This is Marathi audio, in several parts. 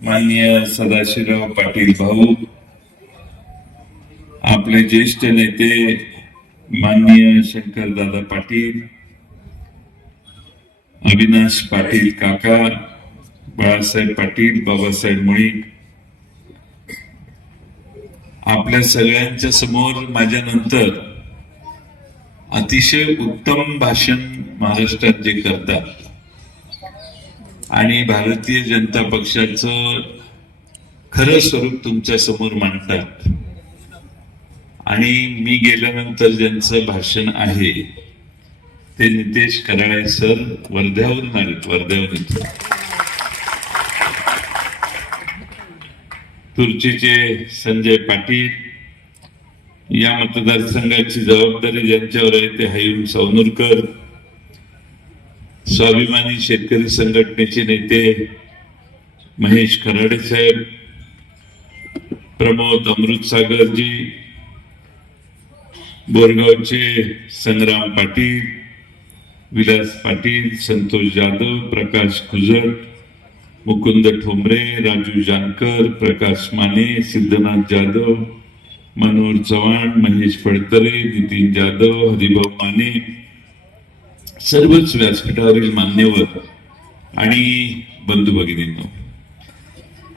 माननीय सदाशिवराव पाटील भाऊ आपले ज्येष्ठ नेते माननीय शंकरदादा पाटील अविनाश पाटील काका बाळासाहेब पाटील बाबासाहेब मुळीक आपल्या सगळ्यांच्या समोर माझ्या नंतर अतिशय उत्तम भाषण महाराष्ट्रात जे करतात. आणि भारतीय जनता पक्षाचं खरं स्वरूप तुमच्यासमोर मांडतात. आणि मी गेल्यानंतर ज्यांचं भाषण आहे ते नितेश कराळे सर वर्ध्यावरून आलेत वर्ध्यावरून तुर्चीचे संजय पाटील या मतदारसंघाची जबाबदारी ज्यांच्यावर आहे ते हयूम सौनुरकर स्वाभिमानी शेतकरी संघटनेचे नेते महेश खराडे साहेब प्रमोद अमृतसागरजी बोरगावचे संग्राम पाटील विलास पाटील संतोष जाधव प्रकाश खुजट मुकुंद ठोंबरे राजू जानकर प्रकाश माने सिद्धनाथ जाधव मनोहर चव्हाण महेश फडतरे नितीन जाधव हरिभाऊ माने सर्वच व्यासपीठावरील मान्यवर आणि बंधू भगिनींनो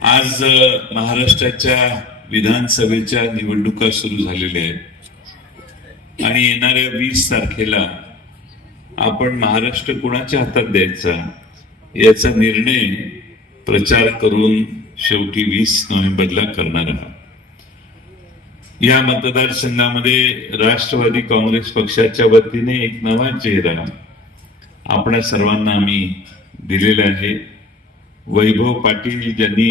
आज महाराष्ट्राच्या विधानसभेच्या निवडणुका सुरू झालेल्या आहेत. आणि येणाऱ्या वीस तारखेला आपण महाराष्ट्र कुणाच्या हातात द्यायचा याचा निर्णय प्रचार करून शेवटी वीस नोव्हेंबरला करणार आहात. या मतदारसंघामध्ये राष्ट्रवादी काँग्रेस पक्षाच्या वतीने एक नवा चेहरा आपल्या सर्वांना आम्ही दिलेला आहे. वैभव पाटील ज्यांनी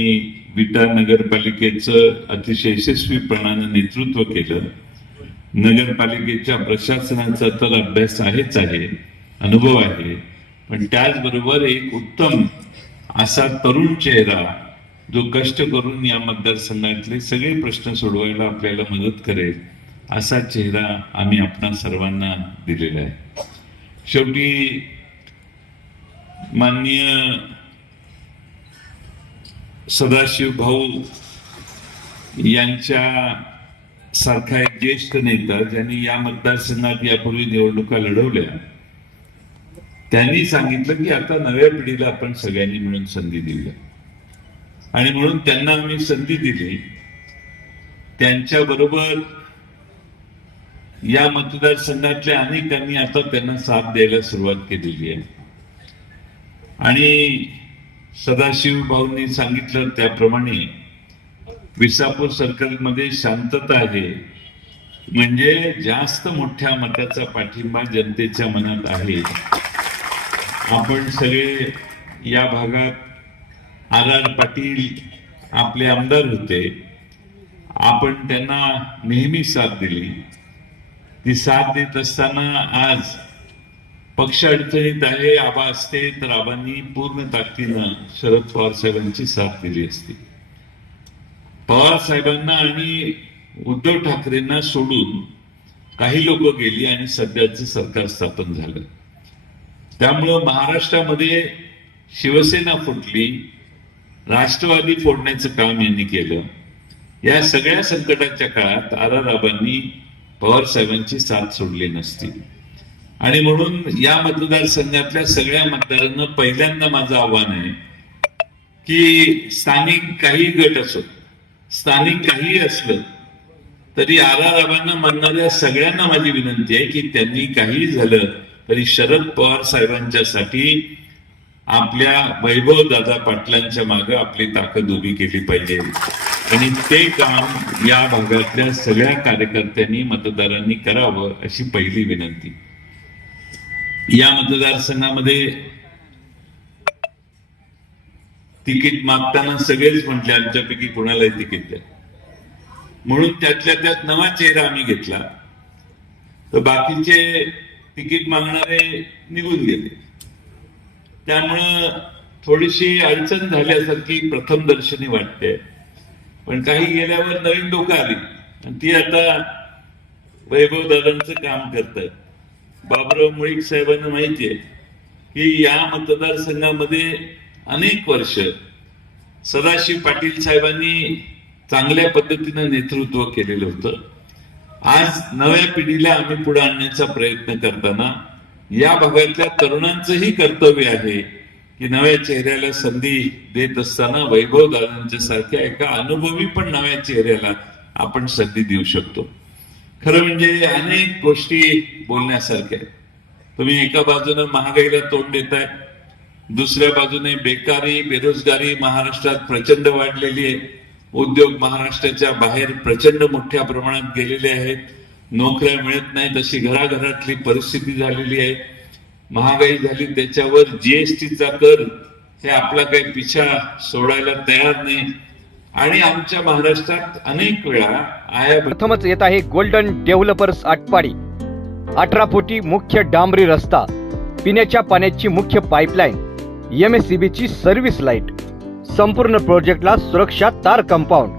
विटा नगरपालिकेचं अतिशय यशस्वीपणानं नेतृत्व केलं नगरपालिकेच्या प्रशासनाचा तर अभ्यास आहेच आहे अनुभव आहे. पण त्याचबरोबर एक उत्तम असा तरुण चेहरा जो कष्ट करून या मतदारसंघातले सगळे प्रश्न सोडवायला आपल्याला मदत करेल असा चेहरा आम्ही आपणा सर्वांना दिलेला आहे. शेवटी माननीय सदाशिव भाऊ यांच्या सारखा एक ज्येष्ठ नेता ज्यांनी या मतदारसंघात यापूर्वी निवडणुका लढवल्या त्यांनी सांगितलं की आता नव्या पिढीला आपण सगळ्यांनी मिळून संधी दिली. आणि म्हणून त्यांना आम्ही संधी दिली. त्यांच्या बरोबर या मतदारसंघातल्या अनेकांनी आता त्यांना साथ द्यायला सुरुवात केलेली आहे. आणि सदाशिव भाऊंनी सांगितलं त्याप्रमाणे विसापूर सर्कलमध्ये शांतता आहे. म्हणजे जास्त मोठ्या मताचा पाठिंबा जनतेच्या मनात आहे. आपण सगळे या भागात आर आर पाटील आपले आमदार होते. आपण त्यांना नेहमी साथ दिली. ती साथ देत असताना आज पक्ष अडचणीत आहे आबा असते तर आबांनी पूर्ण ताकदीनं शरद पवार साहेबांची साथ दिली असती. पवार साहेबांना आणि उद्धव ठाकरेंना सोडून काही लोक गेली आणि सध्याचं सरकार स्थापन झालं. त्यामुळं महाराष्ट्रामध्ये शिवसेना फुटली राष्ट्रवादी फोडण्याचं काम यांनी केलं. या सगळ्या संकटाच्या काळात आर पवार साहेबांची साथ सोडली नसती. आणि म्हणून या मतदारसंघातल्या सगळ्या मतदारांना पहिल्यांदा माझं आव्हान आहे की स्थानिक काही गट असो स्थानिक काही असलं तरी आर म्हणणाऱ्या सगळ्यांना माझी विनंती आहे की त्यांनी काही झालं तरी शरद पवार साहेबांच्यासाठी आपल्या वैभव दादा पाटलांच्या मागे आपली ताकद उभी केली पाहिजे. आणि ते काम या भागातल्या सगळ्या कार्यकर्त्यांनी मतदारांनी करावं अशी पहिली विनंती. या मतदारसंघामध्ये तिकीट मागताना सगळेच म्हटले आमच्यापैकी कोणालाही तिकीट द्या. म्हणून त्यातल्या त्यात नवा चेहरा आम्ही घेतला. तर बाकीचे तिकीट मागणारे निघून गेले. त्यामुळं थोडीशी अडचण झाल्यासारखी प्रथम दर्शनी वाटते. पण काही गेल्यावर नवीन लोक आली. आणि ती आता वैभव दादांचं काम करतात बाबुराव मुळीक साहेबांना माहितीये की या मतदारसंघामध्ये अनेक वर्ष सदाशिव पाटील साहेबांनी चांगल्या पद्धतीनं नेतृत्व केलेलं होतं. आज नव्या पिढीला आम्ही पुढे आणण्याचा प्रयत्न करताना या भागातल्या तरुणांचंही कर्तव्य आहे की नव्या चेहऱ्याला संधी देत असताना वैभव दादांच्या सारख्या एका अनुभवी पण नव्या चेहऱ्याला आपण संधी देऊ शकतो. खरं म्हणजे अनेक गोष्टी बोलण्यासारख्या आहेत. तुम्ही एका बाजूने महागाईला तोंड देताय दुसऱ्या बाजूने बेकारी बेरोजगारी महाराष्ट्रात प्रचंड वाढलेली आहे. उद्योग महाराष्ट्राच्या बाहेर प्रचंड मोठ्या प्रमाणात गेलेले आहेत. नोकऱ्या मिळत नाहीत अशी घराघरातली परिस्थिती झालेली आहे. महागाई झाली त्याच्यावर जीएसटीचा कर हे आपला काही पिछा सोडायला तयार नाही. आणि आमच्या महाराष्ट्रात अनेक वेळा आया प्रथमच येत आहे गोल्डन डेव्हलपर्स आटपाडी. अठरा फुटी मुख्य डांबरी रस्ता पिण्याच्या पाण्याची मुख्य पाईपलाईन एम एस सी बीची सर्व्हिस लाइट संपूर्ण प्रोजेक्टला सुरक्षा तार कंपाऊंड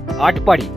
Atpadi.